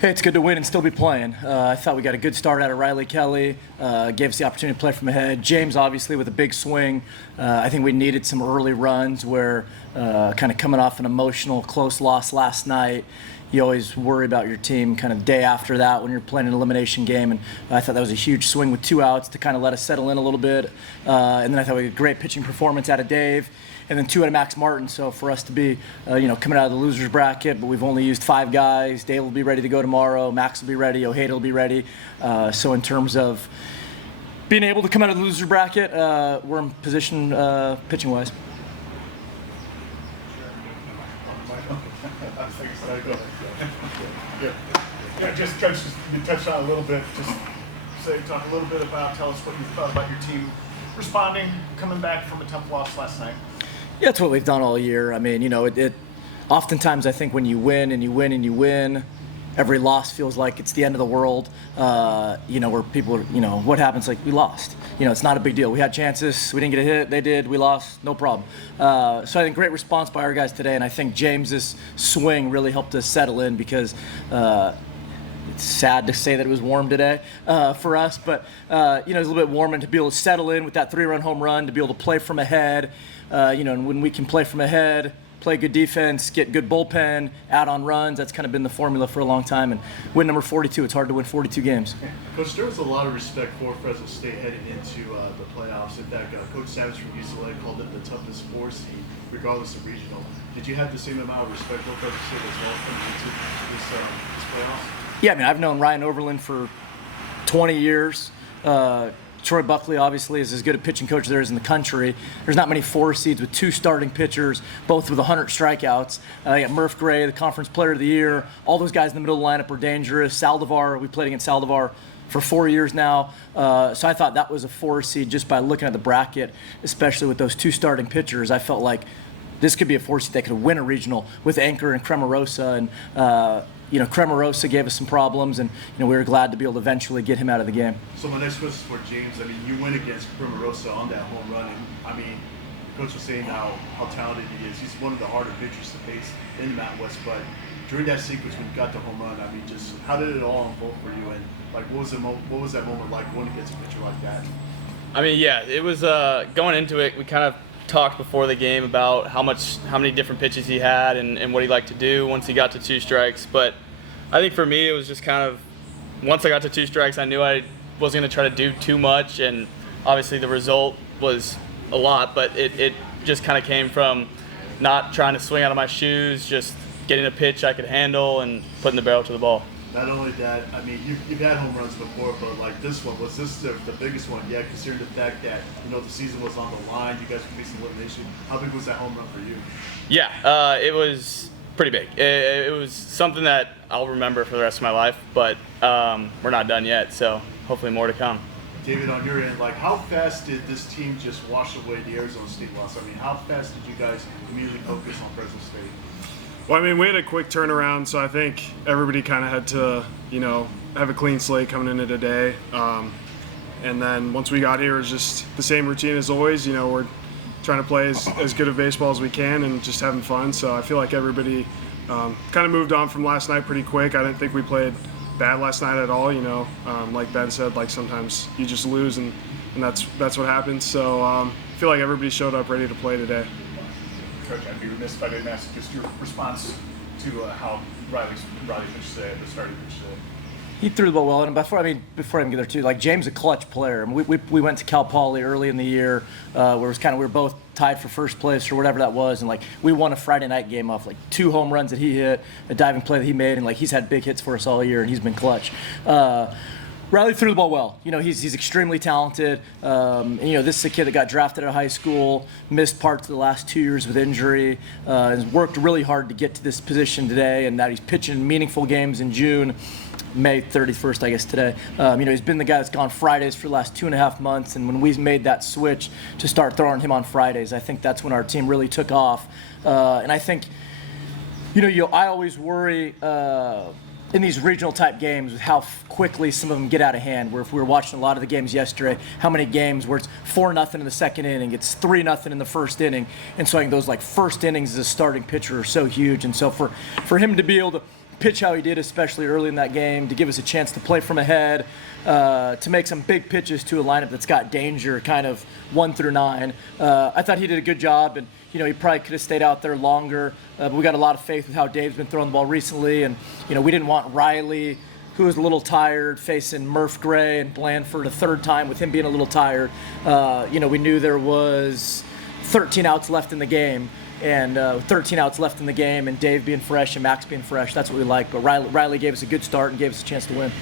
Hey, it's good to win and still be playing. I thought we got a good start out of Riley Kelly, gave us the opportunity to play from ahead. James, obviously, with a big swing. I think we needed some early runs where kind of coming off an emotional, close loss last night, you always worry about your team kind of day after that when you're playing an elimination game. And I thought that was a huge swing with 2 outs to kind of let us settle in a little bit. And then I thought we had a great pitching performance out of Dave. And then 2 out of Max Martin. So for us to be, coming out of the losers bracket, but we've only used 5 guys. Dave will be ready to go tomorrow. Max will be ready. Ojeda will be ready. So in terms of being able to come out of the loser bracket, we're in position pitching-wise. Yeah, just you touched on a little bit. Talk a little bit about. Tell us what you thought about your team responding, coming back from a tough loss last night. Yeah, it's what we've done all year. I mean, it oftentimes I think when you win and you win and you win, every loss feels like it's the end of the world. Where people are, what happens? Like, we lost. It's not a big deal. We had chances. We didn't get a hit. They did. We lost. No problem. So I think great response by our guys today, and I think James's swing really helped us settle in because it's sad to say that it was warm today for us, but it was a little bit warm, and to be able to settle in with that 3-run home run, to be able to play from ahead, and when we can play from ahead, play good defense, get good bullpen, add on runs, that's kind of been the formula for a long time. And win number 42, it's hard to win 42 games. Coach, there was a lot of respect for Fresno State heading into the playoffs. In fact, Coach Savage from UCLA called it the toughest 4 seed, regardless of regional. Did you have the same amount of respect for Fresno State as well coming into this playoffs? Yeah, I mean, I've known Ryan Overland for 20 years. Troy Buckley, obviously, is as good a pitching coach there is in the country. There's not many 4 seeds with 2 starting pitchers, both with 100 strikeouts. You got Murph Gray, the Conference Player of the Year. All those guys in the middle of the lineup are dangerous. Saldivar, we played against Saldivar for 4 years now. So I thought that was a 4 seed just by looking at the bracket, especially with those 2 starting pitchers. I felt like this could be a 4 seed that could win a regional with Anchor and Cremarosa. And, Cremarosa gave us some problems, and we were glad to be able to eventually get him out of the game. So my next question is for James. I mean, you went against Cremarosa on that home run, and I mean, Coach was saying how talented he is. He's one of the harder pitchers to face in the Mountain West. But during that sequence when you got the home run, I mean, just how did it all unfold for you? And like, what was that moment like going against a pitcher like that? I mean, yeah, it was going into it. We kind of talked before the game about how many different pitches he had and what he liked to do once he got to 2 strikes. But I think for me, it was just kind of, once I got to 2 strikes, I knew I wasn't going to try to do too much, and obviously the result was a lot, but it just kind of came from not trying to swing out of my shoes, just getting a pitch I could handle and putting the barrel to the ball. Not only that, I mean, you've had home runs before, but like this one, was this the biggest one? Yeah, considering the fact that, the season was on the line, you guys were facing elimination. How big was that home run for you? Yeah, it was pretty big. It was something that I'll remember for the rest of my life, but we're not done yet, so hopefully more to come. David, on your end, like, how fast did this team just wash away the Arizona State loss? I mean, how fast did you guys immediately focus on Fresno State? Well, I mean, we had a quick turnaround, so I think everybody kind of had to, have a clean slate coming into today. And then once we got here, it was just the same routine as always. We're trying to play as good of baseball as we can and just having fun. So I feel like everybody kind of moved on from last night pretty quick. I didn't think we played bad last night at all. Like Ben said, like sometimes you just lose, and that's what happens. So I feel like everybody showed up ready to play today. Coach, I'd be remiss if I didn't ask just your response to how Riley pitched today, the starting pitch today. He threw the ball well, and before I even get there too, like James, a clutch player. I mean, we went to Cal Poly early in the year, where it was we were both tied for first place or whatever that was, and like we won a Friday night game off like 2 home runs that he hit, a diving play that he made, and like he's had big hits for us all year, and he's been clutch. Riley threw the ball well. He's extremely talented. This is a kid that got drafted out of high school, missed parts of the last 2 years with injury, has worked really hard to get to this position today, and now he's pitching meaningful games in June. May 31st, I guess, today. He's been the guy that's gone Fridays for the last 2.5 months, and when we made that switch to start throwing him on Fridays, I think that's when our team really took off. And I think, I always worry in these regional type games with how quickly some of them get out of hand, where if we were watching a lot of the games yesterday, how many games where it's 4-0 in the second inning, it's 3-0 in the first inning, and so I think those like first innings as a starting pitcher are so huge, and so for him to be able to pitch how he did, especially early in that game, to give us a chance to play from ahead, to make some big pitches to a lineup that's got danger, kind of 1 through 9. I thought he did a good job, and he probably could have stayed out there longer. But we got a lot of faith with how Dave's been throwing the ball recently, and we didn't want Riley, who was a little tired, facing Murph Gray and Blandford a third time with him being a little tired. We knew there was 13 outs left in the game, and 13 outs left in the game, and Dave being fresh and Max being fresh, that's what we like. But Riley gave us a good start and gave us a chance to win.